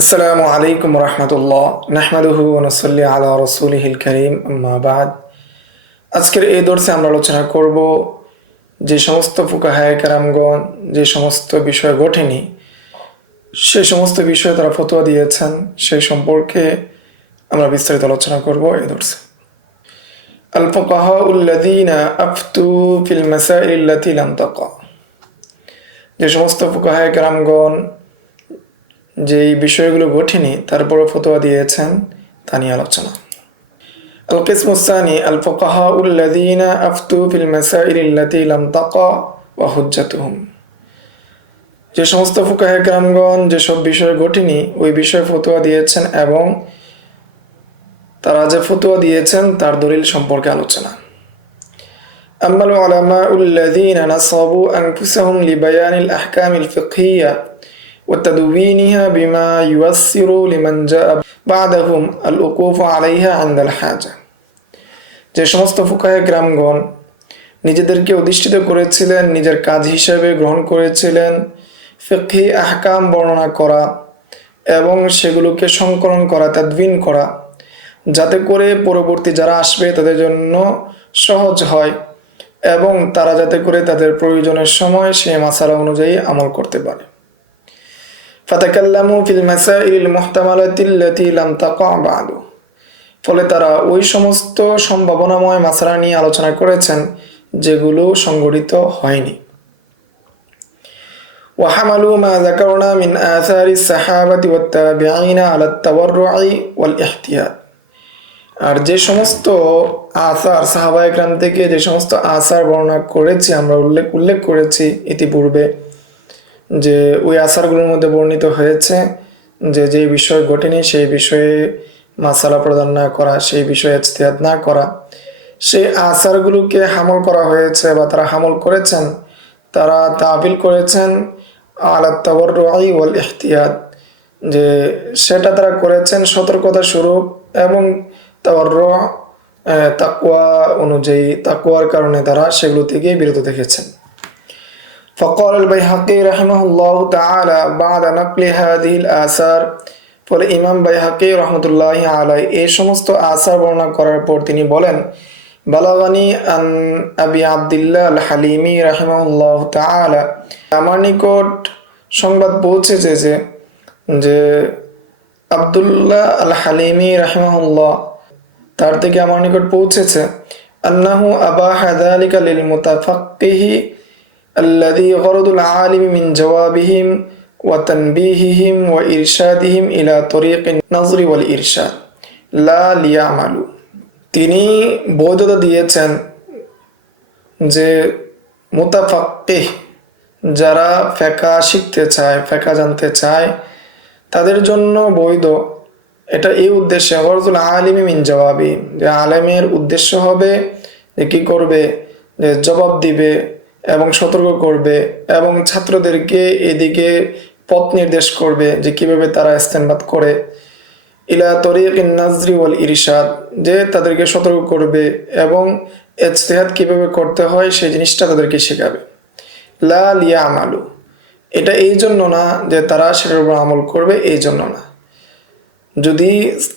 আসসালামু আলাইকুম রহমতুল্লাহ নাহমাদুহু ওয়া নুসাল্লি আলা রাসূলিহিল কারীম আম্মা বাদ। আজকের এই দর্সে আমরা আলোচনা করব যে সমস্ত ফুকাহায়ে কেরামগণ যে সমস্ত বিষয় ঘটেনি সেই সমস্ত বিষয়ে তারা ফতোয়া দিয়েছেন সেই সম্পর্কে আমরা বিস্তারিত আলোচনা করব এই দর্সে। আল ফুকাহাউল্লাযীনা আফতু ফিল মাসাইলিল্লাতী লাম তাকা, যে সমস্ত ফুকাহায়ে কেরামগণ যেই বিষয়গুলো ঘটেনি তারপরে ফতোয়া দিয়েছেন তা নিয়ে আলোচনা। আল কিসমুস-সানি আল ফুকাহাউল্লাযীনা আফতু ফিল মাসাইলিল্লাতী লাম তাকা ওয়া হুজ্জাতুহুম, যে সমস্ত ফুকাহায়ে কেরামগণ যেসব বিষয় ঘটেনি ওই বিষয়ে ফতোয়া দিয়েছেন এবং তারা যে ফতোয়া দিয়েছেন তার দলিল সম্পর্কে আলোচনা। আম্মাল উলামাউল্লাযীনা নাসাবু আনফুসাহুম লিবায়ানিল আহকামিল ফিকহিয়্যা وتدوينها بما ييسر لمن جاء بعدهم الوقوف عليها عند الحاجة, যে সমস্ত ফুকাহে কেরামগণ নিজেদেরকে অধিষ্ঠিত করেছিলেন, নিজের কাজ হিসেবে গ্রহণ করেছিলেন ফিকহি আহকাম বর্ণনা করা এবং সেগুলোকে সংকলন করা, তাদবিন করা, যাতে করে পরবর্তী যারা আসবে তাদের জন্য সহজ হয় এবং তারা যাতে করে তাদের প্রয়োজনের সময় সেই মাসালা অনুযায়ী আমল করতে পারে। ফাতাকাল্লামু ফিল মাসাইলিল মুহতামালাতিল্লাতী লাম তাকা বা'দু, ফলে তারা ওই সমস্ত সম্ভাবনাময় মাসালা নিয়ে আলোচনা করেছেন যেগুলো সংগঠিত হয়নি। ওয়া হামালু মা যাকারনা মিন আসারিস সাহাবাতি ওয়াত তাবিঈনা আলা তাওয়াররুই ওয়াল ইহতিয়াত, আর যে সমস্ত আসার সাহাবায়ে কেরাম থেকে যে সমস্ত আসার বর্ণনা করেছি আমরা উল্লেখ করেছি ইতিপূর্বে, যে ওই আসারগুলোর মধ্যে বর্ণিত হয়েছে যে যেই বিষয় ঘটেনি সেই বিষয়ে মাসালা প্রদান না করা, সেই বিষয়ে ইজতিহাদ না করা, সেই আসারগুলোকে হামল করা হয়েছে বা তারা হামল করেছেন, তারা তাবিল করেছেন আলা তাওয়াররুই ওয়াল ইহতিয়াত, যে সেটা তারা করেছেন সতর্কতা স্বরূপ এবং তাওয়াররু তাকওয়া অনুযায়ী, তাকওয়ার কারণে তারা সেগুলো থেকে বিরত থেকেছেন। فقال البيهقي رحمه الله تعالى بعد نقل هذه الآثار, ফলে ইমাম বাইহাকি রহমতুল্লাহি আলাইহি এই সমস্ত আসার বর্ণনা করার পর তিনি বলেন, বালাগানি আন আবি আব্দুল্লাহ আল হালিমি রাহিমাহুল্লাহু তাআলা, আমার নিকট সংবাদ পৌঁছেছে যে আব্দুল্লাহ আল হালিমি রাহিমাহুল্লাহ তার থেকে আমার নিকট পৌঁছেছে আন্নাহু আবাহা যালিকা লিল মুতাফাক্কিহি الذي غرض العالم من جوابهم وتنبيههم وإرشادهم إلى طريق النظر والإرشاد لا ليعملوا, তিনি বৈধতা দিয়েছেন যে মুতাফাক্কিহ যারা ফিকহ শিখতে চায়, ফিকহ জানতে চায় তাদের জন্য বৈধ, এটা এই উদ্দেশ্যে গরজুল আলিমি মিন জওয়াবি, যে আলেমের উদ্দেশ্য হবে যে কি করবে, যে জবাব দিবে এবং সতর্ক করবে এবং ছাত্রদেরকে এদিকে পথ নির্দেশ করবে যে কিভাবে তারা ইস্তেনবাত করে, ইলা তরিকিন নাজরি ওয়াল ইরশাদ, যে তাদেরকে সতর্ক করবে এবং ইজতিহাদ কিভাবে করতে হয় সেই জিনিসটা তাদেরকে শেখাবে। লা লিয়ামালু, এটা এই জন্য না যে তারা সেটার উপর আমল করবে, এই জন্য না। যদি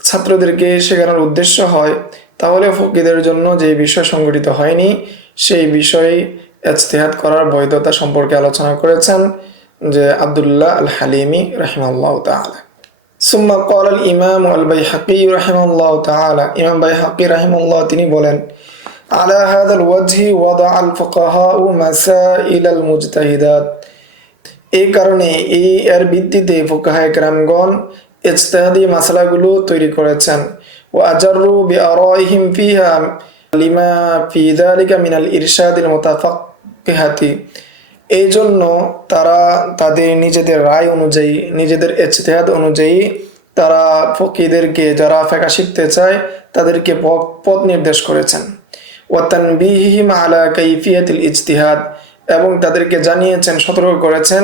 ছাত্রদেরকে শেখানোর উদ্দেশ্য হয় তাহলে ফকিদের জন্য যে বিষয় সংগঠিত হয়নি সেই বিষয়ে ইজতিহাদ করার বৈধতা সম্পর্কে আলোচনা করেছেন যে আব্দুল্লাহ আল হালিমি রাহিমাহুল্লাহু তাআলা। সুম্মা ক্বালা আল ইমাম আল বাইহাকি রাহিমাহুল্লাহু তাআলা, ইমাম বাইহাকি রাহিমাহুল্লাহ তিনি বলেন, আলা হাযাল ওয়াজহি ওয়াদা আল ফুকাহাউ মাসাইল আল মুজতাহিদাত, এই কারণে এর ভিত্তিতে ফুকাহায়ে কেরামগণ ইজতিহাদি মাসালাগুলো তৈরি করেছেন। ওয়া আজাররু বিআরাইহিম ফিহা লিমা ফি যালিকা মিনাল ইরশাদিল মুতাফাক্কিহাতি, এই জন্য তারা তাদের নিজেদের রায় অনুযায়ী, নিজেদের ইজতিহাদ অনুযায়ী তারা ফকিদেরকে যারা ফিকহ শিখতে চায় তাদেরকে পথ নির্দেশ করেছেন। ওয়া তানবিহিহিম আলা কাইফিয়াতিল ইজতিহাদ, এবং তাদেরকে জানিয়েছেন, সতর্ক করেছেন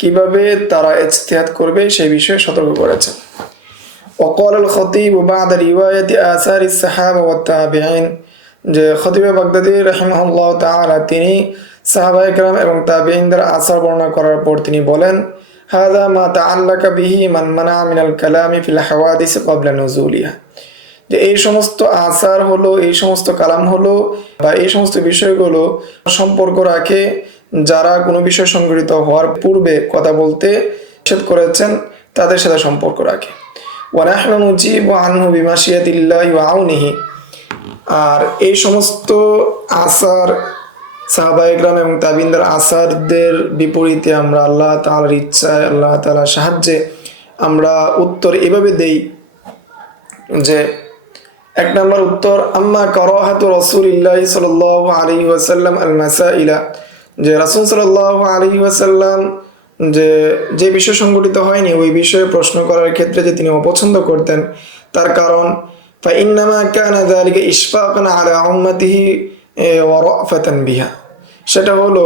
কিভাবে তারা ইজতিহাদ করবে সেই বিষয়ে সতর্ক করেছেন। وقال الخطيب بعد رواية آثار الصحابة والتابعين, যে খতিবে বাগদাদি রাহিমাহুল্লাহ তাআলা তিনি সাহাবায়ে কেরাম এবং তাবিঈনদের আসার বর্ণনা করার পর তিনি বলেন, হাযা মা তাআল্লাকা বিহি মান মানা মিনাল কালামি ফিল হাওয়াদিস ক্বাবলা নুজুলিহা। যে এই সমস্ত আসার হলো, এই সমস্ত কালাম হলো বা এই সমস্ত বিষয়গুলো সম্পর্ক রাখে যারা কোনো বিষয় সংঘটিত হওয়ার পূর্বে কথা বলতে নিষেধ করেছেন তাদের সাথে সম্পর্ক রাখে। ওয়া নাহনু নুজিবু আনহু বিমাশিয়াতিল্লাহি ওয়া আউনিহি। আর এই সমস্ত আসার সাহাবায়ে কেরাম এবং তাবিনদের আসারদের বিপরীতে আমরা আল্লাহ তাআলার ইচ্ছায়, আল্লাহ তাআলার সাহায্যে আমরা উত্তর এভাবে দেই যে, এক নম্বর উত্তর, আম্মা কারাহাতু রাসূলিল্লাহি সাল্লাল্লাহু আলাইহি ওয়াসাল্লাম আল মাসাইলা, যে রাসূল সাল্লাল্লাহু আলাইহি ওয়াসাল্লাম যে বিষয় সংগঠিত হয়নি ওই বিষয়ে প্রশ্ন করার ক্ষেত্রে যে তিনি অপছন্দ করতেন, তার কারণ ফাইন্নামা কানা যালিকা ইশফাকান আলা উম্মতিহি ওয়া রাফাতান বিহা, সেটা হলো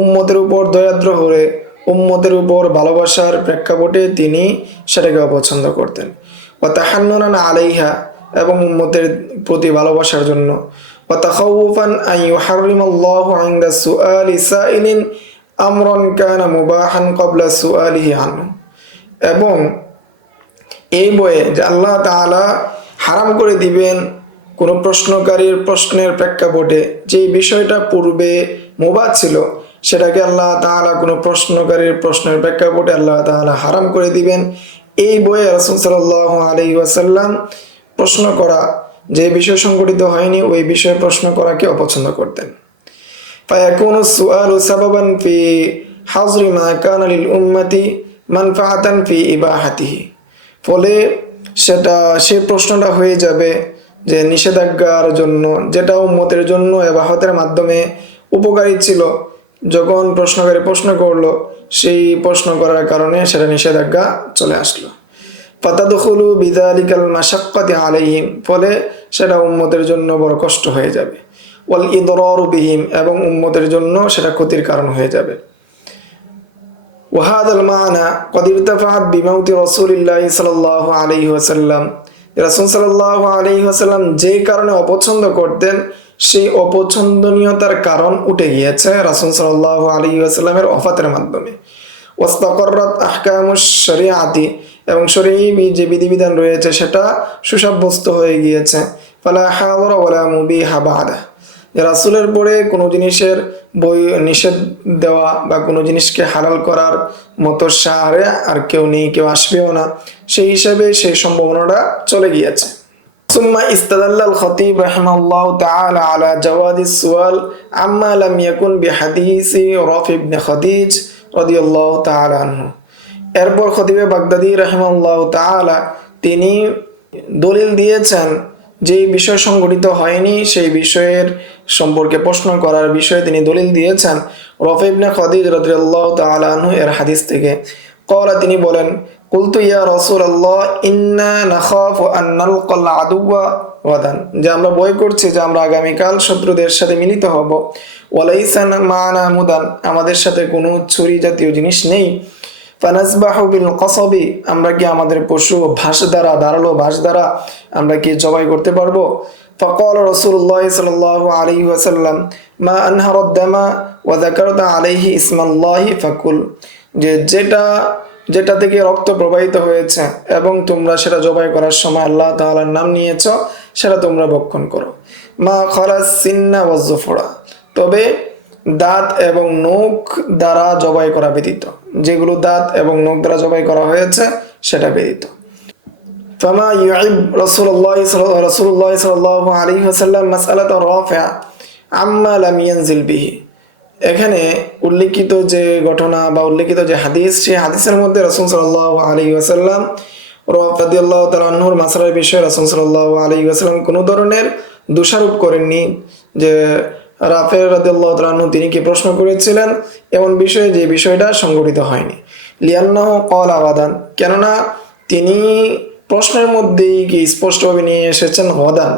উম্মতের উপর দয়াদ্র হয়ে, উম্মতের উপর ভালোবাসার প্রেক্ষাপটে তিনি সেটাকে অপছন্দ করতেন। ওয়া তাহান্নুনান আলাইহা, এবং উম্মতের প্রতি ভালোবাসার জন্য। ওয়া তাখাউফান আন ইউহাররিমাল্লাহু ইনদা সুআলি সাইলিন আমরান কানা মুবাহান ক্বাবলা সুআলিহি আনহু, এবং এই বয়ে যে আল্লাহ তাআলা হারাম করে দিবেন কোনো প্রশ্নকারীর প্রশ্নের প্রেক্ষাপটে যে বিষয়টা পূর্বে মুবাহ ছিল সেটাকে আল্লাহ তাআলা কোনো প্রশ্নকারীর প্রশ্নের প্রেক্ষাপটে আল্লাহ তাআলা হারাম করে দিবেন, এই বয়ে রাসূল সাল্লাল্লাহু আলাইহি ওয়াসাল্লাম প্রশ্ন করা, যে বিষয় সংঘটিত হয়নি ওই বিষয়ে প্রশ্ন করাকে অপছন্দ করতেন। ফায়াকুনু সুআলু সাবাবান ফি হাযরি মা কানা লিল উম্মতি মানফাআতান ফি ইবাহাতিহি, ফলে সে প্রশ্নটা হয়ে যাবে যে নিষেধাজ্ঞার জন্য, যেটা উম্মতের জন্য ইবাহতের মাধ্যমে উপকারী ছিল, যখন প্রশ্নকারী প্রশ্ন করলো সেই প্রশ্ন করার কারণে সেটা নিষেধাজ্ঞা চলে আসলো। ফাতাদখুলু বিযালিকাল মাশাক্কাতি আলাইহিম, ফলে সেটা উম্মতের জন্য বড় কষ্ট হয়ে যাবে। ওয়াল ইদরারু বিহিম, এবং উম্মতের জন্য সেটা ক্ষতির কারণ হয়ে যাবে। ওয়া হাযাল মা'না ক্বাদ ইরতাফাআত বিমাউতি রাসূলিল্লাহি সাল্লাল্লাহু আলাইহি ওয়াসাল্লাম, রাসূল সাল্লাল্লাহু আলাইহি ওয়াসাল্লাম যেই কারণে অপছন্দ করতেন সেই অপছন্দনীয়তার কারণ উঠে গিয়েছে রাসূল সাল্লাল্লাহু আলাইহি ওয়াসাল্লামের ওফাতের মাধ্যমে। ওয়াস্তাকাররাত আহকামুশ শরিয়াতি, এবং শরঈ যে বিধিবিধান রয়েছে সেটা সুসাব্যস্ত হয়ে গিয়েছে। ফালা হাওরা ওয়ালা মুবিহা বাদা, রাসূলের পরে কোনো জিনিসের নিষেধ দেওয়া বা কোনো জিনিসকে হালাল করার মতো শারে আর কেউ নেই, কেউ আসবেও না, সেই হিসাবে সেই সম্ভাবনাটা চলে গিয়েছে। সুম্মা ইস্তাদাল্লাল খতিব রাহিমাহুল্লাহু তাআলা আলা জাওয়াদিস সুয়াল আম্মা লাম ইয়াকুন বিহাদিসি রাফি ইবনে খাদিজ রাদিয়াল্লাহু তাআলা আনহু। এরপর খতিবে বাগদাদি রাহিমাহুল্লাহু তাআলা তিনি দলিল দিয়েছেন যে বিষয় সংঘটিত হয়নি সেই বিষয়ের সম্পর্কে প্রশ্ন করার বিষয়ে তিনি দলিল দিয়েছেন রাফি ইবনে খাদিজ রাদিয়াল্লাহু তাআলা আনহু এর হাদিস থেকে। ক্বালা, তিনি বলেন, কুলতু ইয়া রাসূলুল্লাহ ইন্না নাখাফু আন নালকাল আদুওয়া গাদান, যে আমরা ভয় করছি যে আমরা আগামীকাল শত্রুদের সাথে মিলিত হব। ওয়ালাইসা মা'না মুদান, আমাদের সাথে কোনো ছুরি জাতীয় জিনিস নেই। ফানাসবাহু বিল কসবি, আমরা কি আমাদের পশু ভাস দ্বারা, ধারালো ভাস দ্বারা আমরা কি জবাই করতে পারবো? ফাকাল রাসূলুল্লাহ সাল্লাল্লাহু আলাইহি ওয়াসাল্লাম মা আনহারাদ দামা ওয়া যাকারতা আলাইহি ইসমাল্লাহি ফাকুল, যে যেটা থেকে রক্ত প্রবাহিত হয়েছে এবং তোমরা সেটা জবাই করার সময় আল্লাহ তাআলার নাম নিয়েছ, সেটা তোমরা ভক্ষণ করো। মা খালাস সিন্না ওয়াজ জুফরা, তবে দাঁত এবং নখ দ্বারা জবাই করা ব্যতীত, যেগুলো দাঁত এবং নখ দ্বারা জবাই করা হয়েছে সেটা ব্যতীত। ফামা ইউইব রাসূলুল্লাহ সাল্লাল্লাহু আলাইহি ওয়াসাল্লাম মাসআলাত রাফি'a আম্মা লাম ইয়ানজিল বিহি, এখানে উল্লেখিত যে ঘটনা বা উল্লেখিত যে হাদিস, সেই হাদিসের মধ্যে রাসূল সাল্লাল্লাহু আলাইহি ওয়াসাল্লাম রাদিয়াল্লাহু তাআলা আনহুর মাসআলার বিষয়ে রাসূল সাল্লাল্লাহু আলাইহি ওয়াসাল্লাম কোনো ধরনের দোষারোপ করেননি যে রাফি রাদিয়াল্লাহু তাআলা আনহু তিনি কি প্রশ্ন করেছিলেন এমন বিষয়ে যে বিষয়টা সংঘটিত হয়নি। লিআন্নাহু ক্বালা গাদান, কেননা তিনি প্রশ্নের মধ্যেই কি স্পষ্টভাবে নিয়ে এসেছেন গাদান।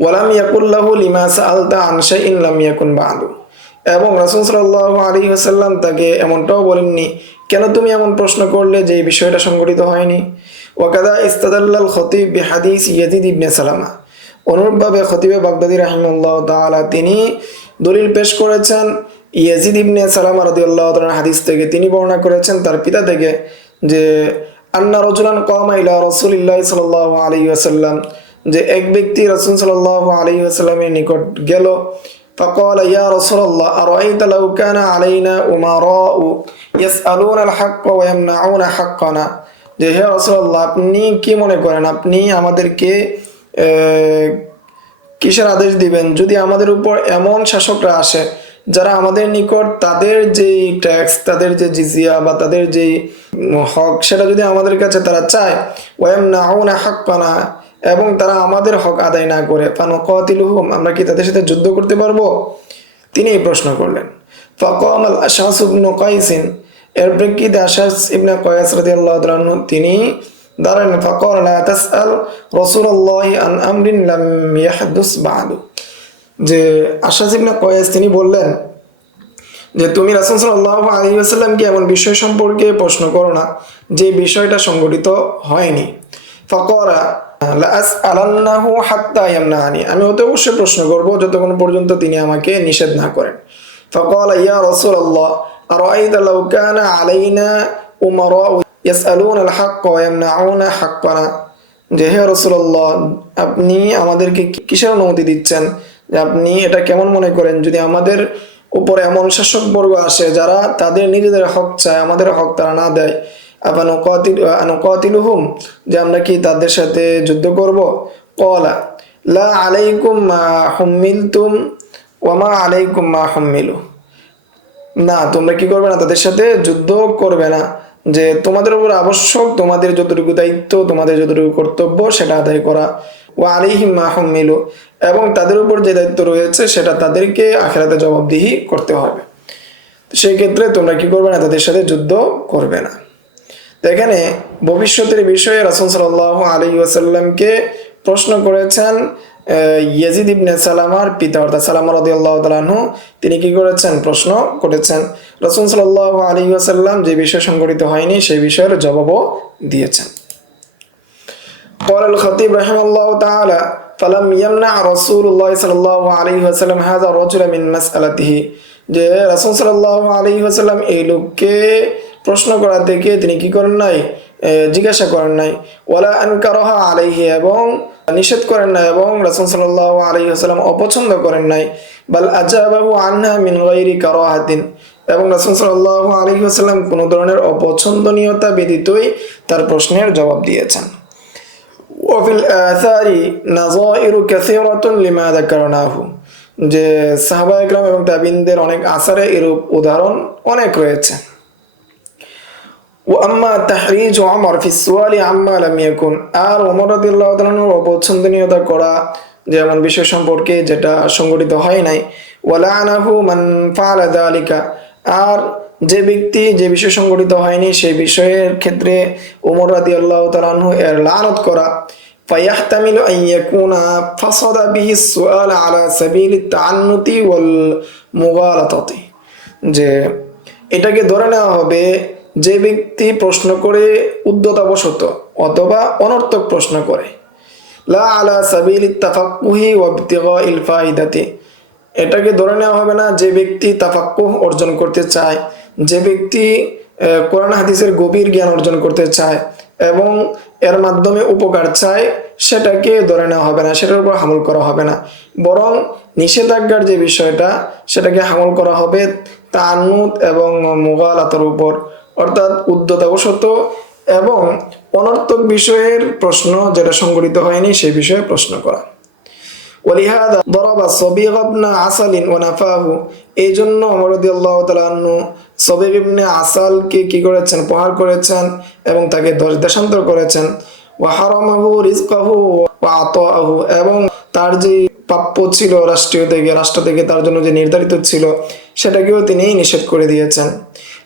ওয়ালাম ইয়াকুল লাহু লিমা সাআলতা আন শাইইন লাম ইয়াকুন বা'দু, এবং রাসূল সাল্লাল্লাহু আলাইহি ওয়াসাল্লাম তাকে এমনটাও বলেননি কেন তুমি এমন প্রশ্ন করলে যে এই বিষয়টা সংঘটিত হয়নি। ওয়াকাদা ইস্তাদাল্লাল খতিব বিহাদিস ইয়াজিদ ইবনে সালামা, অনুরূপভাবে খতিবে বাগদাদি রাহিমাহুল্লাহ তাআলা তিনি দলিল পেশ করেছেন ইয়াজিদ ইবনে সালামা রাদিয়াল্লাহু তাআলা হাদিস থেকে তিনি বর্ণনা করেছেন তার পিতা থেকে যে আন্না রাজুলান কামা ইলা রাসূলিল্লাহ সাল্লাল্লাহু আলাইহি ওয়াসাল্লাম, যে এক ব্যক্তি রাসূল সাল্লাল্লাহু আলাইহি ওয়াসাল্লামের নিকট গেল। فقال يا رسول الله أرأيت لو كان علينا أمراء يسألون الحق ويمنعون حقنا, যে হে রাসূলুল্লাহ আপনি কি মনে করেন, আপনি আমাদেরকে কিসের আদেশ দিবেন যদি আমাদের উপর এমন শাসকরা আসে যারা আমাদের নিকট তাদের যেই ট্যাক্স, তাদের যে জিজিয়া বা তাদের যেই হক সেটা যদি আমাদের কাছে তারা চায়, ওয়ায়ামনাউনা হাক্কানা, এবং তারা আমাদের হক আদায় না করে, ফানুকাতিলুহুম, আমরা কি তাদের সাথে যুদ্ধ করতে পারবো? তিনি এই প্রশ্ন করলেন। ফাকাম আল আশআস ইবনে কাইস, এর প্রেক্ষিতে আশআস ইবনে কাইস রাদিয়াল্লাহু তাআলা আনহু তিনি দাঁড়ালেন। ফাকাল লা তাসআল রাসূলুল্লাহ আন আমরিন লাম ইয়াহদুস বা'দু, যে আশআস ইবনে কাইস তিনি বললেন যে তুমি রাসূল সাল্লাল্লাহু আলাইহি ওয়াসাল্লামকে এমন বিষয় সম্পর্কে প্রশ্ন করো না যে বিষয়টা সংঘটিত হয়নি। ফাকারা লা আসআলান্নাহু হাত্তা ইয়ামনানি, আমি অত অবশ্যই প্রশ্ন করব যতক্ষণ পর্যন্ত তিনি আমাকে নিষেধ না করেন। ফাকালা ইয়া রাসূলুল্লাহ আরাআইতা লাউ কানা আলাইনা উমারা ইয়াসআলুনা আল হাক্কা ওয়া ইয়ামনাউনা হাক্কানা, যে হে রাসূলুল্লাহ আপনি আমাদেরকে কিসের অনুমতি দিচ্ছেন, যে আপনি এটা কেমন মনে করেন যদি আমাদের উপরে এমন শাসকবর্গ আসে যারা তাদের নিজেদের হক চায়, আমাদের হক তারা না দেয়, আনুকাতিলুহুম, যে আমরা কি তাদের সাথে যুদ্ধ করব? ক্বালা লা আলাইকুম মা হুম্মিলতুম ওয়া মা আলাইকুম মা হুম্মিলু, না তোমরা কি করবে না, তাদের সাথে যুদ্ধ করবে না, যে তোমাদের উপর আবশ্যক তোমাদের যতটুকু দায়িত্ব, তোমাদের যতটুকু কর্তব্য সেটা আদায় করা, ওয়া আলাইহিম মা হুম্মিলু, এবং তাদের উপর যে দায়িত্ব রয়েছে সেটা তাদেরকে আখিরাতে জবাবদিহি করতে হবে। সেই ক্ষেত্রে তোমরা কি করবে না, তাদের সাথে যুদ্ধ করবে না। এখানে ভবিষ্যতের বিষয়ে রাসূল সাল্লাল্লাহু আলাইহি ওয়াসাল্লামকে প্রশ্ন করেছেন ইয়াজিদ ইবনে সালামার পিতা অর্থাৎ সালামা রাদিয়াল্লাহু তাআলা আনহু, তিনি কি করেছেন, প্রশ্ন করেছেন। রাসূল সাল্লাল্লাহু আলাইহি ওয়াসাল্লাম যে বিষয় সংঘটিত হয়নি সেই বিষয়ের জবাবও দিয়েছেন। قال الخطيب رحمه الله تعالى فلم يمنع رسول الله صلى الله عليه وسلم هذا الرجل من مسألته, যে রাসূল সাল্লাল্লাহু আলাইহি ওয়াসাল্লাম এই লোককে প্রশ্ন করা থেকে তিনি কি করেন নাই, জিজ্ঞাসা করেন নাই। ওয়ালা আনকারাহা আলাইহি, এবং নিষেধ করেন নাই, এবং রাসূল সাল্লাল্লাহু আলাইহি ওয়াসাল্লাম অপছন্দ করেন নাই। বাল আজাবাহু আনহা মিন গায়রি কারাহাতিন, এবং রাসূল সাল্লাল্লাহু আলাইহি ওয়াসাল্লাম কোনো ধরনের অপছন্দনীয়তা ব্যতীতই তার প্রশ্নের জবাব দিয়েছেন। ওয়াফিল আসারি নাযাইরু কাসীরাতুন লিমা যাকারনাহু, যে সাহাবায়ে কেরাম এবং তাবিঈনদের অনেক আসারে এরূপ উদাহরণ অনেক রয়েছে। ওয়াম্মা তাহরিজ ওমর ফি সুয়ালি আম্মা লাম ইয়াকুন, আর ওমর রাদিয়াল্লাহু তাআলা আনহু অপছন্দনীয়তা করা যেমন বিষয় সম্পর্কে যেটা সংঘটিত হয় নাই। ওয়ালানাহু মান ফাআলা যালিকা, আর যে ব্যক্তি যে বিষয় সংঘটিত হয়নি সেই বিষয়ের ক্ষেত্রে ওমর রাদিয়াল্লাহু তাআলা আনহু এর লানত করা। ফায়াহতামিলু আন ইয়াকুনা ফাসাদা বিহি সুআল আলা সাবিল তাআন্নুতি ওয়াল মুগালাতাতি, যে এটাকে ধরে নেওয়া হবে যে ব্যক্তি প্রশ্ন করে উদ্যতাবশত অথবা অনর্থক প্রশ্ন করে, লা আলা সাবিলিত তাফাক্কুহি ওয়া ইবতিগাইল ফায়দাতি, এটাকে ধরে নেওয়া হবে না যে ব্যক্তি তাফাক্কুহ অর্জন করতে চায়, যে ব্যক্তি কোরআন হাদিসের গভীর জ্ঞান অর্জন করতে চায় এবং এর মাধ্যমে উপকার চায়, সেটাকে ধরে নেওয়া হবে না, সেটার উপর হামল করা হবে না, বরং নিষেধাজ্ঞার যে বিষয়টা সেটাকে হামল করা হবে তাআন্নুত এবং মুগালাতার উপর, অর্থাৎ উদ্যতাবশত এবং অনর্থক বিষয়ের প্রশ্ন যেটা সংঘটিত হয়নি সেই বিষয়ে প্রশ্ন করা। ওয়ালিহাদা দরাবা সবিগ ইবনে আসালিন ওয়া নাফাহু, এই জন্য ওমর রাদিয়াল্লাহু তাআলা আনহু সবিগ ইবনে আসালকে কি করেছেন, প্রহার করেছেন এবং তাকে দেশান্তর করেছেন। ওয়া হারামাহু রিজকাহু ওয়া আতাহু, এবং তার যে প্রাপ্য ছিল রাষ্ট্র থেকে তার জন্য যে নির্ধারিত ছিল সেটাকেও তিনি নিষেধ করে দিয়েছেন।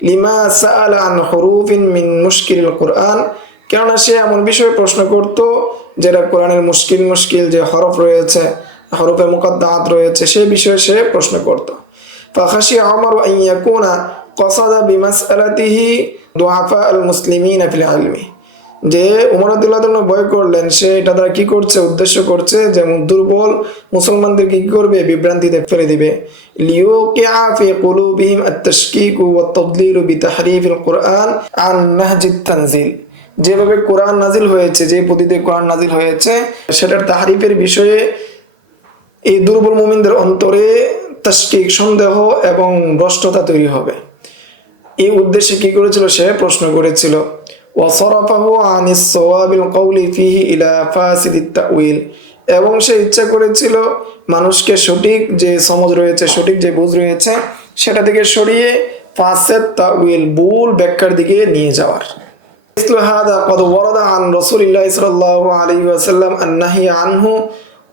লিমা সাআলা আন হুরুফিন মিন মুশকিলিল কুরআন, কেননা সে এমন বিষয়ে প্রশ্ন করত যেটা কোরআনের মুশকিল যে হরফ রয়েছে, হরফে মুকাদ্দাত রয়েছে, সেই বিষয়ে সে প্রশ্ন করত। ফাখাশিয়া ওমর আন ইয়াকুনা ক্বাসাদা বিমাসআলাতিহি দুআফা আল মুসলিমিন ফিল ইলমি, যে উমর রাদিয়াল্লাহু তাআলা ভয় করলেন, সে এটা দ্বারা কি করছে, উদ্দেশ্য করছে যে দুর্বল মুসলমানদেরকে কি করবে, বিভ্রান্তিতে ফেলে দিবে। লিউকিআ ফি কুলুবিহিম আত-তাশকিক ওয়া আত-তাদলিল বিতাহরিফিল কুরআন আন নাহজিত তানজিল। যেভাবে কোরআন নাজিল হয়েছে, যে পদ্ধতিতে কোরআন নাজিল হয়েছে, সেটার তাহরিফের বিষয়ে এই দুর্বল মুমিনদের অন্তরে তাশকিক, সন্দেহ এবং ভ্রষ্টতা তৈরি হবে। এই উদ্দেশ্যে কি করেছিল, সে প্রশ্ন করেছিল। ওয়াসরাফাহু আনিস সাওয়াবিল কওলি ফিহি ইলা ফাসিদিত তাউইল। এবং সে ইচ্ছা করেছিল মানুষকে সঠিক যে সমঝ রয়েছে, সঠিক যে বুঝ রয়েছে, সেটা থেকে সরিয়ে ফাসিদ তাউইল, ভুল ব্যাখ্যার দিকে নিয়ে যাওয়ার। মিসলু হাদা ক্বাদ ওয়ারাদা আন রাসূলিল্লাহ সাল্লাল্লাহু আলাইহি ওয়াসাল্লাম আন-নাহী আনহু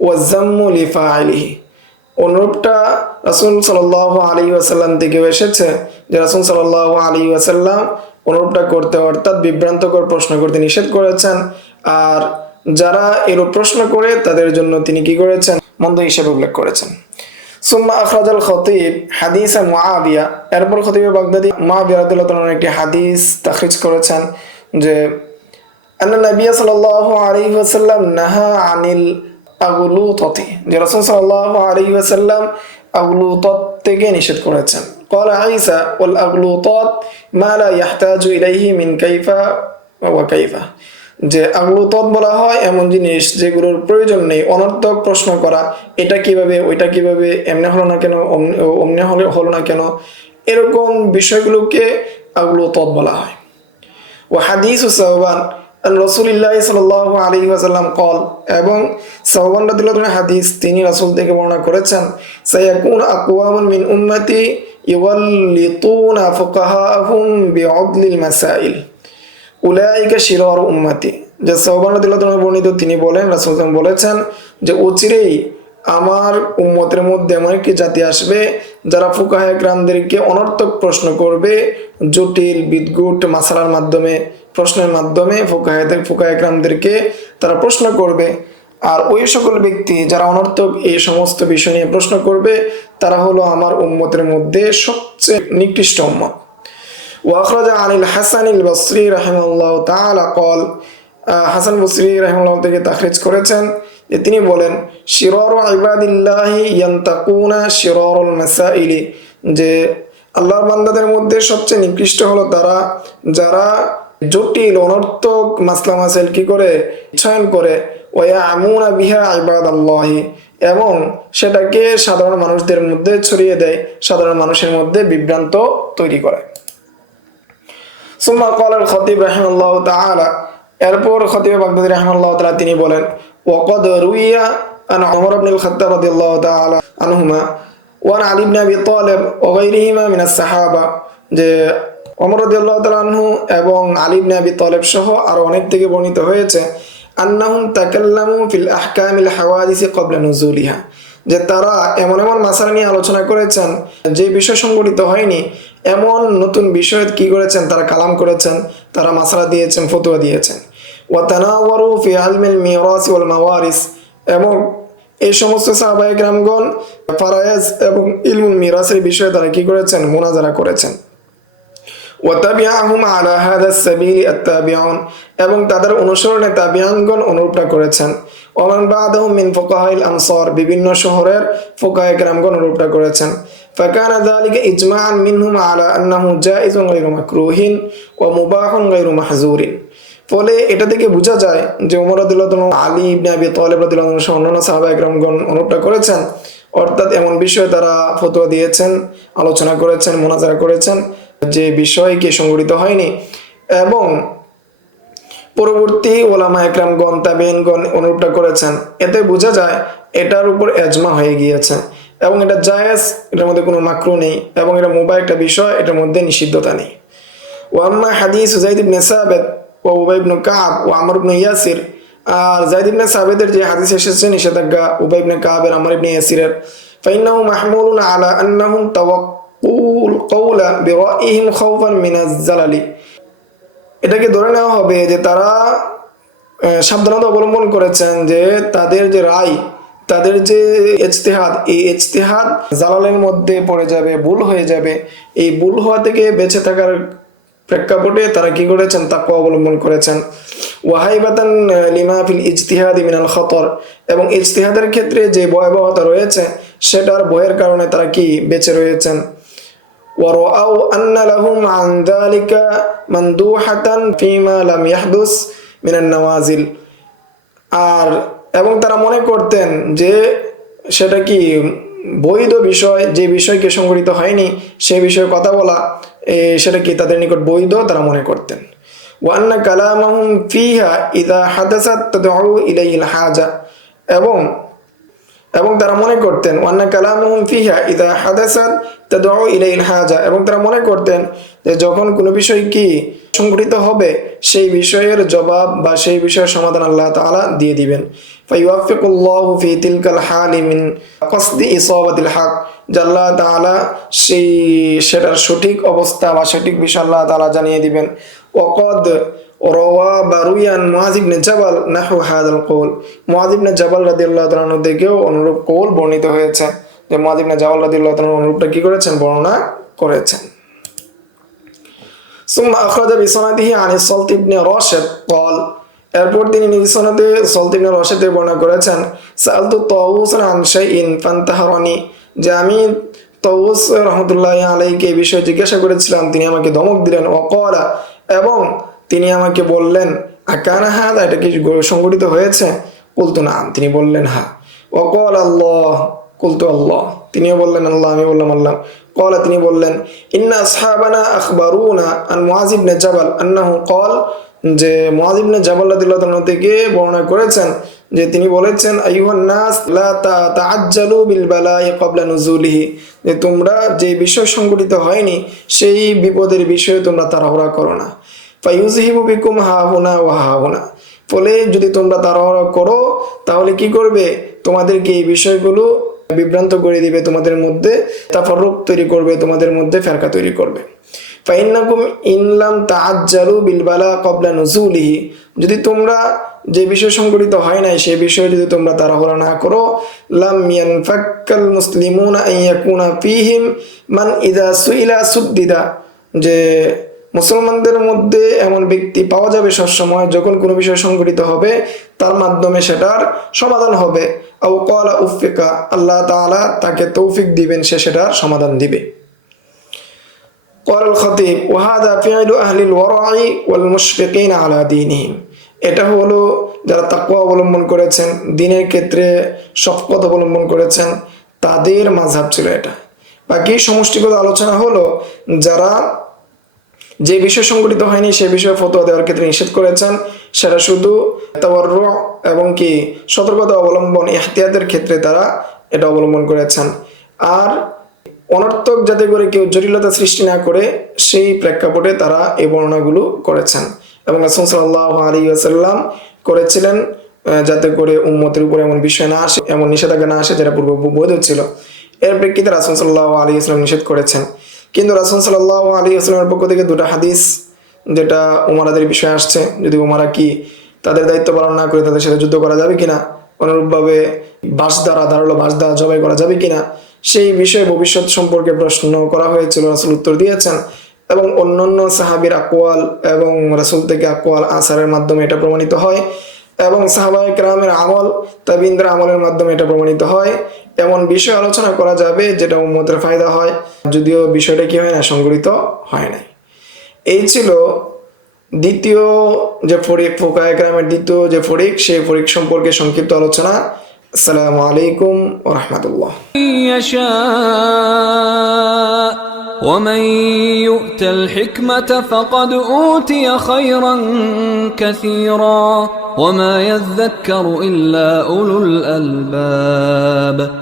ওয়া যাম্মু লিফাইলিহি। অনুরূপটা রাসূল সাল্লাল্লাহু আলাইহি ওয়াসাল্লাম থেকে এসেছে যে রাসূল সাল্লাল্লাহু আলাইহি ওয়াসাল্লাম অনুরূপটা করতে, অর্থাৎ বিভ্রান্তকর প্রশ্ন করতে নিষেধ করেছেন। আর যারা এরূপ প্রশ্ন করে তাদের জন্য তিনি কি করেছেন, মন্দ হিসেবে উল্লেখ করেছেন। সুম্মা আখরাজাল খতীব হাদিস মুআবিয়া। এরপর খতীব বাগদাদি মুআবিয়া রাদিয়াল্লাহু তাআলা একটি হাদিস তাখরিজ করেছেন যে আন্না নবী সাল্লাল্লাহু আলাইহি ওয়াসাল্লাম নাহা আনিল আগলুততি, যে রাসূল সাল্লাল্লাহু আলাইহি ওয়াসাল্লাম আগলুতত থেকে নিষেধ করেছেন। ক্বালা ঈসা ওয়াল আগলুতত মা লা ইয়াহতাজু ইলাইহি মিন কাইফা ওয়া কাইফা। যে আগলুতত বলা হয় এমন জিনিস যেগুলোর প্রয়োজন নেই, অনর্থক প্রশ্ন করা, এটা কিভাবে, ওইটা কিভাবে, এমনি হলো না কেন, অমনি হলো না কেন, এরকম বিষয়গুলোকে আগলুতত বলা হয়। ওয়া হাদিসু সাওবান আন রাসূলিল্লাহ সাল্লাল্লাহু আলাইহি ওয়াসাল্লাম ক্বাল। এবং সাওবান রাদিয়াল্লাহু আনহু হাদিস, তিনি রাসূল থেকে বর্ণনা করেছেন, সায়াকুন আকওয়ামুন মিন উম্মতি ইওয়াল্লিতুনা ফুকাহাহুম বিআদলিল মাসাইল উলাইকা শিরার উম্মতি। যে সাওবান রাদিয়াল্লাহু আনহু বর্ণিত, তিনি বলেন, রাসূল বলেছেন যে অচিরেই আমার উম্মতের মধ্যে এমন একটি জাতি আসবে যারা ফুকাহায়ে কেরামদেরকে অনর্থক প্রশ্ন করবে, জটিল বিদগুট মাসালার মাধ্যমে, প্রশ্নের মাধ্যমে ফুকাহায়ে কেরামদেরকে তারা প্রশ্ন করবে। আর ওই সকল ব্যক্তি যারা অনর্থক এই সমস্ত বিষয় নিয়ে প্রশ্ন করবে, তারা হলো আমার উম্মতের মধ্যে সবচেয়ে নিকৃষ্ট উম্মত। ওয়াখরাজা আনিল হাসানিল বসরি রাহিমাহুল্লাহ তাআলা ক্বাল। হাসান বসরি রাহিমাহুল্লাহ থেকে তাখরিজ করেছেন যে তিনি বলেন, শিরারু ইবাদিল্লাহি ইয়ান্তাকুনা শিরারুল মাসাইলি। যে আল্লাহর বান্দাদের মধ্যে সবচেয়ে নিকৃষ্ট হলো তারা যারা জটিল অনর্থক মাসলা মাসাইল কি করে, চয়ন করে, ওয়া আমুনা বিহা ইবাদাল্লাহি, এবং সেটাকে সাধারণ মানুষদের মধ্যে ছড়িয়ে দেয়, সাধারণ মানুষের মধ্যে বিভ্রান্ত তৈরি করে। সুম্মা ক্বালা আল খতীব রাহিমাহুল্লাহ তাআলা। এরপর খতীব বাগদাদি রাহিমাহুল্লাহ তাআলা তিনি বলেন, ওয়াকাদ রুইয়া আন উমর ইবনে আল খাত্তাব রাদিয়াল্লাহু তাআলা আনহুমা ওয়া আন আলী ইবনে আবি তালিব ওয়া গায়রিহিমা মিনাস সাহাবা। যে ওমর রাদিয়াল্লাহু তাআলা আনহু এবং আলী ইবনে আবি তালিব সহ আরো অনেক থেকে বর্ণিত হয়েছে, আন্নাহুম তাকাল্লামু ফিল আহকামিল হাওয়াদিসি ক্বাবলা নুজুলিহা। যে তারা এমন এমন মাসালা নিয়ে আলোচনা করেছেন যে বিষয় সংগঠিত হয়নি, এমন নতুন বিষয় কি করেছেন, তারা কালাম করেছেন, তারা মাসালা দিয়েছেন, ফতোয়া দিয়েছেন। ওয়া তানাওয়ারু ফি ইলমিল মিরাস ওয়াল মাওয়ারিস। এবং এই সমস্ত সাহাবায়ে কেরামগণ ফারায়েজ এবং ইলমুল মিরাসের বিষয়ে তারা কি করেছেন, মুনাজারা করেছেন। ওয়াতাবিআহুম আলা হাদাস সাবিল আত-তাবিউন। এবং তাদের অনুসরণে তাবিঈনগণ অনুরূপটা করেছেন। ওমান বা'দাহুম মিন ফুকাহাইল আনসার। বিভিন্ন শহরের ফুকাহায়ে কেরামগণ অনুরূপটা করেছেন। ফাকানা যালিকা ইজমাআন মিনহুম আলা আন্নাহু জায়েজুন গায়রু মাকরুহিন ওয়া মুবাহুন গায়রু মাহজুরিন। ফলে এটা থেকে বোঝা যায় যে ওমর রাদিয়াল্লাহু আনহু, আলী ইবনে আবি তালিব রাদিয়াল্লাহু আনহু সহ অন্যান্য সাহাবায়ে কেরামগণ অনুরূপটা করেছেন, অর্থাৎ এমন বিষয়ে তারা ফতোয়া দিয়েছেন, আলোচনা করেছেন, মুনাজারা করেছেন যে বিষয় কি সংগঠিত হয়নি। এবং পরবর্তী ওলামায়ে কেরামগণ, তাবিঈনগণ অনুরূপটা করেছেন। এতে বোঝা যায় এটার উপর ইজমা হয়ে গিয়েছে এবং এটা জায়েজ, এটার মধ্যে কোনো মাকরুহ নেই, এবং এটা মুবাহ একটা বিষয়, এটার মধ্যে নিষিদ্ধতা নেই। ওয়া আম্মা হাদিস যায়েদ ইবনে সাবিত ওয়া উবাই ইবনে কাব ওয়া আমর ইবনে ইয়াসির। আর যায়েদ ইবনে সাবিতের যে হাদিস এসেছে নিষেধাজ্ঞা উবাই ইবনে কাবের, আমর ইবনে ইয়াসিরের, ফাইন্নাহু মাহমুলুন আলা আন্নাহুম তাওয়াক্কুল কওলা বিরাইহিম খাওফান মিনাজ জালালি। এটাকে ধরে নেওয়া হবে যে তারা সাবধানতা অবলম্বন করেছেন যে তাদের যে রায়, তাদের যে ইজতিহাদ, এই ইজতিহাদ জালালের মধ্যে পড়ে যাবে, ভুল হয়ে যাবে। এই ভুল হওয়া থেকে বেঁচে থাকার প্রেক্ষাপটে তারা কি করেছেন, তাকওয়া অবলম্বন করেছেন। ওয়াহাইবাতান লিমা ফিল ইজতিহাদি মিনাল খতর, এবং ইজতিহাদের ক্ষেত্রে যে ভয়াবহতা রয়েছে সেটার ভয়ের কারণে তারা কি বেঁচে রয়েছেন। ওয়ারাউ আন্না লাহুম আন যালিকা মানদুহাতান ফিমা লাম ইয়াহদুস মিনান নওয়াজিল, আর এবং তারা মনে করতেন যে সেটা কি বৈধ বিষয়, যে বিষয়কে সংঘটিত হয়নি সেই বিষয়ে কথা বলা সেটা কি তাদের নিকট বৈধ তারা মনে করতেন। ওয়ান্না কালামাহুম ফিহা ইদা হাদাসাত তাদউ ইলাইহিল হাজা, এবং তারা মনে করতেন ওয়ান্না কালামুহুম ফিহা ইদা হাদাসাত তাদউ ইলাইহিল হাজা, এবং তারা মনে করতেন যে যখন কোনো বিষয় কি সংঘটিত হবে সেই বিষয়ের জবাব বা সেই বিষয়ের সমাধান আল্লাহ তাআলা দিয়ে দিবেন। ফায়ুওয়াফিকুল্লাহু ফি তিলকাল হালি মিন কসদি ইসাবাতিল হক, যে আল্লাহ তাআলা সেটার সঠিক অবস্থা বা সঠিক বিষয় আল্লাহ তাআলা জানিয়ে দিবেন। ওয়াকাদ রাওয়া বারুয়ান মুআয ইবনে জাবাল নাহু হাযাল কওল, মুআয ইবনে জাবাল রাদিয়াল্লাহু তাআলা আনহু থেকেও অনুরূপ কওল বর্ণিত হয়েছে, যে মুআয ইবনে জাবাল রাদিয়াল্লাহু তাআলা অনুরূপটা কি করেছেন, বর্ণনা করেছেন। সুম্মা আখরাজা বিসনাদিহি আন সালত ইবনে রাশিদ قال, এরপর তিনি নিজ সনদে সালত ইবনে রাশিদ থেকে বর্ণনা করেছেন, সাআলতু তাউস আন শাইইন ফান্তাহারানি, যে আমি তাউস রাহমাতুল্লাহি আলাইহিকে এই বিষয়ে জিজ্ঞাসা করেছিলাম, তিনি আমাকে ধমক দিলেন। ওয়াকালা, এবং তিনি আমাকে বললেন, আকানা হাদা, এটা কি সংঘটিত হয়েছে? কুলতু নাম, তিনি বললেন হ্যাঁ। ওয়াকাল আল্লাহ, কুলতু আল্লাহ, তিনিও বললেন আল্লাহ, আমি বললাম আল্লাহ। ক্বালা, তিনি বললেন, ইন্না আসহাবানা আখবারুনা আন মুআয ইবনে জাবাল আন্নাহু ক্বাল, যে মুআয ইবনে জাবাল রাদিয়াল্লাহু তাআলা থেকে বর্ণনা করেছেন যে তিনি বলেছেন, আইয়ুহান নাস লা তাআজ্জালু বিল বালাই ক্বাবলা নুজুলিহি, যে তোমরা যে বিষয় সংঘটিত হয়নি সেই বিপদের বিষয়ে তোমরা তাড়াহুড়া করো না। ফায়ুযহিবু বিকুম হাহুনা ওয়া হাহুনা, ফলে যদি তোমরা তাড়াহুড়া করো তাহলে কি করবে, তোমাদেরকে এই বিষয়গুলো বিভ্রান্ত করে দিবে, তোমাদের মধ্যে তাফাররুক তৈরি করবে, তোমাদের মধ্যে ফেরকা তৈরি করবে। ফাইন্নাকুম ইন লাম তাআজ্জালু বিল বালা ক্বাবলা নুজুলিহি, যদি তোমরা যে বিষয় সংঘটিত হয় নাই সেই বিষয়ে যদি তোমরা তাড়াহুড়া না করো, লাম ইয়ানফাক্কাল মুসলিমুনা আন ইয়াকুনা ফীহিম মান ইযা সুইলা সুদ্দিদা, যে মুসলমানদের মধ্যে এমন ব্যক্তি পাওয়া যাবে সবসময় যখন কোনো বিষয় সংঘটিত হবে তার মাধ্যমে সেটার সমাধান হবে। আও ক্বালা উফিকা, আল্লাহ তাআলা তাকে তৌফিক দিবেন, সে সেটার সমাধান দিবে। ক্বাল আল খতীব, ওয়া হাযা ফি'লু আহলিল ওয়ারা'i ওয়াল মুশফিকিনা আলা দীনিহিম, এটা হলো যারা তাকওয়া অবলম্বন করেছেন, দ্বীনের ক্ষেত্রে শফকত অবলম্বন করেছেন, তাদের মাযহাব ছিল এটা। বাকি সমষ্টিগত আলোচনা হলো যারা যে বিষয় সংঘটিত হয়নি সে বিষয়ে ফতোয়া দেওয়ার ক্ষেত্রে নিষেধ করেছেন, সেটা শুধু তাওয়াররু এবং কি সতর্কতা অবলম্বন ইহতিয়াতের ক্ষেত্রে তারা এটা অবলম্বন করেছেন। আর অনর্থক যাতে করে কেউ জটিলতা সৃষ্টি না করে সেই প্রেক্ষাপটে তারা এই বর্ণনাগুলো করেছেন, এবং রাসূল সাল্লাল্লাহু আলাইহি ওয়াসাল্লাম করেছিলেন যাতে করে উম্মতের উপর এমন বিষয় না আসে, এমন নিষেধাজ্ঞা না আসে যেটা পূর্ব বৈধ ছিল। এর প্রেক্ষিতে রাসূল সাল্লাল্লাহু আলাইহি ওয়াসাল্লাম নিষেধ করেছেন। কিন্তু রাসূল সাল্লাল্লাহু আলাইহি ওয়াসাল্লামের পক্ষ থেকে দুটো হাদিস যেটা উমারাদের বিষয়ে আসছে, যদি উমারা কি তাদের দায়িত্ব পালন না করে তাদের সাথে যুদ্ধ করা যাবে কিনা, অনুরূপভাবে ধারালো বাঁশ দ্বারা জবাই করা যাবে কিনা, সেই বিষয়ে ভবিষ্যৎ সম্পর্কে প্রশ্ন করা হয়েছিল, রাসূল উত্তর দিয়েছেন। এবং অন্যান্য সাহাবীর আকওয়াল এবং রাসূল থেকে আকওয়াল আসারের মাধ্যমে এটা প্রমাণিত হয়, এবং সাহাবায়ে কেরামের আমল তাবিঈনদের আমলের মাধ্যমে এটা প্রমাণিত হয়। এমন বিষয় আলোচনা করা যাবে যেটা উম্মতের ফায়দা হয়, যদিও বিষয়টা কি হয় না, সংগঠিত হয় না। এই ছিল দ্বিতীয় যে ফরিক, ফুকাহায়ে কেরামের দ্বিতীয় যে ফরিক, সেই ফরিক সম্পর্কে সংক্ষিপ্ত আলোচনা। আসসালামু আলাইকুম ওয়া রাহমাতুল্লাহ। ومن يؤت الحكمة فقد أوتي خيرا كثيرا وما يذكر إلا أولو الألباب.